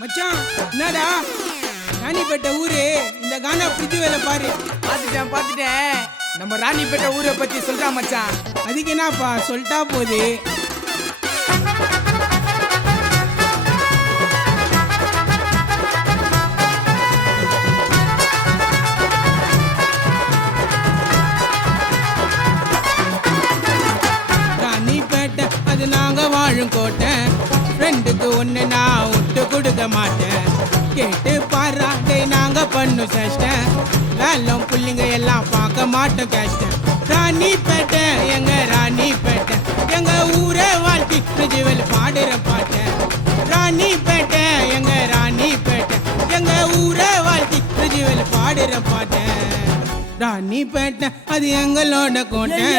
மச்சான் என்னடா ராணிப்பேட்டை ஊரு இந்த கானா புரிஞ்சு வேலை பாரு. பார்த்துட்டேன் நம்ம ராணிப்பேட்டை ஊரை பத்தி சொல்றா மச்சான். அதுக்கு என்னப்பா சொல்லிட்டா போகுது. ராணிப்பேட்டை அது நாங்க வாழும் கோட்டை. ஃப்ரெண்டுக்கு ஒன்று நான் விட்டு கொடுக்க மாட்டேன். கேட்டு பாரா டேய் நாங்க பண்ணு சேஷ்டன். வேலம் புள்ளிங்க எல்லாம் பார்க்க மாட்டோம் கேஷ்டன். ராணிப்பேட்டை எங்க ராணிப்பேட்டை எங்க ஊரே வாழ்த்தி ஜீவல் பாடுற பாட்டேன். ராணிப்பேட்டை எங்க ராணிப்பேட்டை எங்க ஊரே வாழ்த்தி ஜீவல் பாடுற பாட்டேன். ராணிப்பேட்டை அது எங்களோட கோட்டை.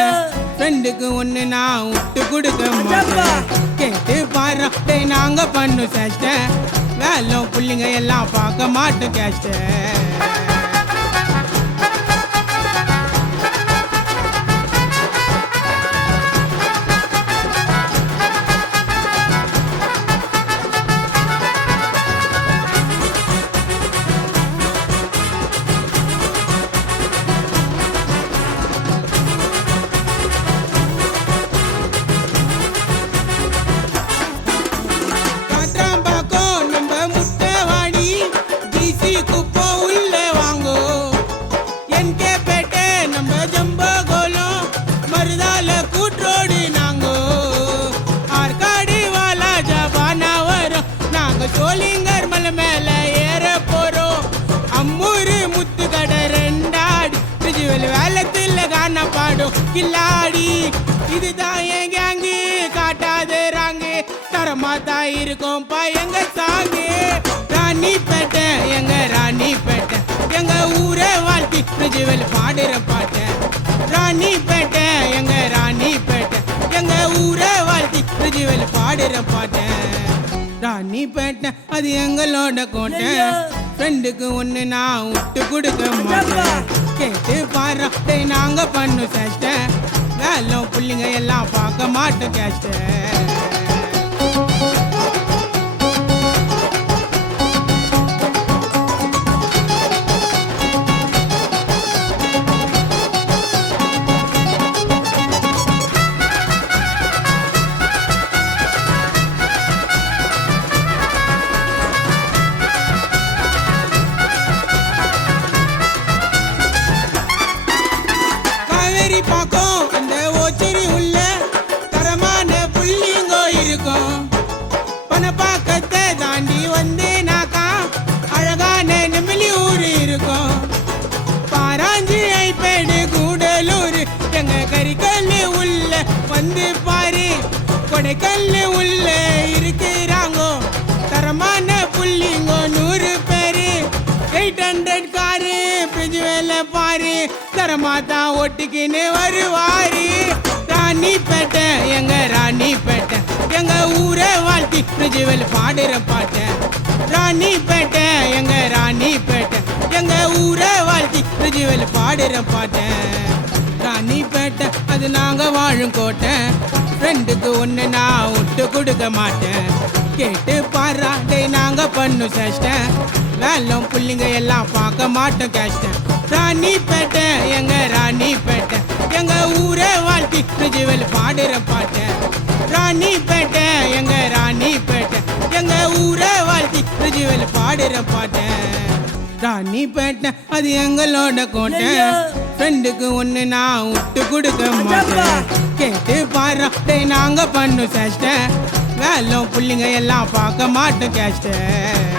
ஃப்ரெண்டுக்கு ஒன்று நான் விட்டு கொடுக்க மாட்டேன். கேட்டு பாரு டேய் நாங்க பண்ணு சேஷ்டன். வேலம் புள்ளிங்க எல்லாம் பார்க்க மாட்டோம் கேஷ்டன். சோளிங்கர் மலை மேல ஏற போறோம். அம்மூரு முத்து கடை ரெண்டாடி ஜீவல் வேலத்தில் காண பாடும் கில்லாடி. இதுதான் என் கேங்கு காட்டாத ராங்கு. தரமாத்தா இருக்கும் எங்க சாங்கு. ராணிப்பேட்டை எங்க ராணிப்பேட்டை எங்க ஊரே வாழ்த்தி ஜீவல் பாடுற பாட்டேன். ராணிப்பேட்டை எங்க ராணிப்பேட்டை எங்க ஊரே வாழ்த்தி ஜீவல் பாடுற பாட்டேன். ராணிப்பேட்டை அது எங்களோட கோட்டை. ஃப்ரெண்டுக்கு ஒன்று நான் விட்டு கொடுக்க மாட்டேன். கேட்டு பாரு டேய் நாங்க பண்ணு சேஷ்டன். வேலம் புள்ளிங்க எல்லாம் பார்க்க மாட்டோம் கேஷ்டன். பாக்கும் அந்த ஓச்சரி உள்ள தரமான புள்ளிங்கோ இருக்கும். பணப்பாக்கத்தை தாண்டி வந்து நாக்கா அழகான நெமிலி ஊரு இருக்கும். பாராஞ்சி ஐப்பேடு கூடலூர் எங்க கறிக்கல் உள்ள வந்து பாரு. கொடைக்கல் உள்ள இருக்கிறாங்கோ தரமான புள்ளிங்கோ 100 பேரு. 800 காரு பிரிஞ்சு வேலை பாரு. தரமாத்தா ஒட்டிக்கின்னு வருவாரு. ராணிப்பேட்டை எங்க ராணிப்பேட்டை எங்க ஊரே வாழ்த்தி ஜீவல் பாடுற பாட்டேன். ராணிப்பேட்டை எங்க ராணிப்பேட்டை எங்க ஊரே வாழ்த்தி ஜீவல் பாடுற பாட்டேன். ராணிப்பேட்டை அது நாங்க வாழும் கோட்டை. ஃப்ரெண்டுக்கு ஒன்று நான் விட்டு கொடுக்க மாட்டேன். கேட்டு பாரா டேய் நாங்க பண்ணு சேஷ்டன். வேலம் புள்ளிங்க எல்லாம் பார்க்க மாட்டோம் கேஷ்டன். ராணிப்பேட்டை எங்க ராணிப்பேட்டை எங்க ஊரே வாழ்த்தி ஜீவல் பாடுற பாட்டேன். ராணிப்பேட்டை எங்க ராணிப்பேட்டை எங்க ஊரே வாழ்த்தி ஜீவல் பாடுற பாட்டேன். ராணிப்பேட்டை அது எங்களோட கோட்டை. ஃப்ரெண்டுக்கு ஒன்று நான் விட்டு கொடுக்க மாட்டேன். கேட்டு பாரு டேய் நாங்க பண்ணு சேஷ்டன். வேலம் புள்ளிங்க எல்லாம் பார்க்க மாட்டோம் கேஷ்டன்.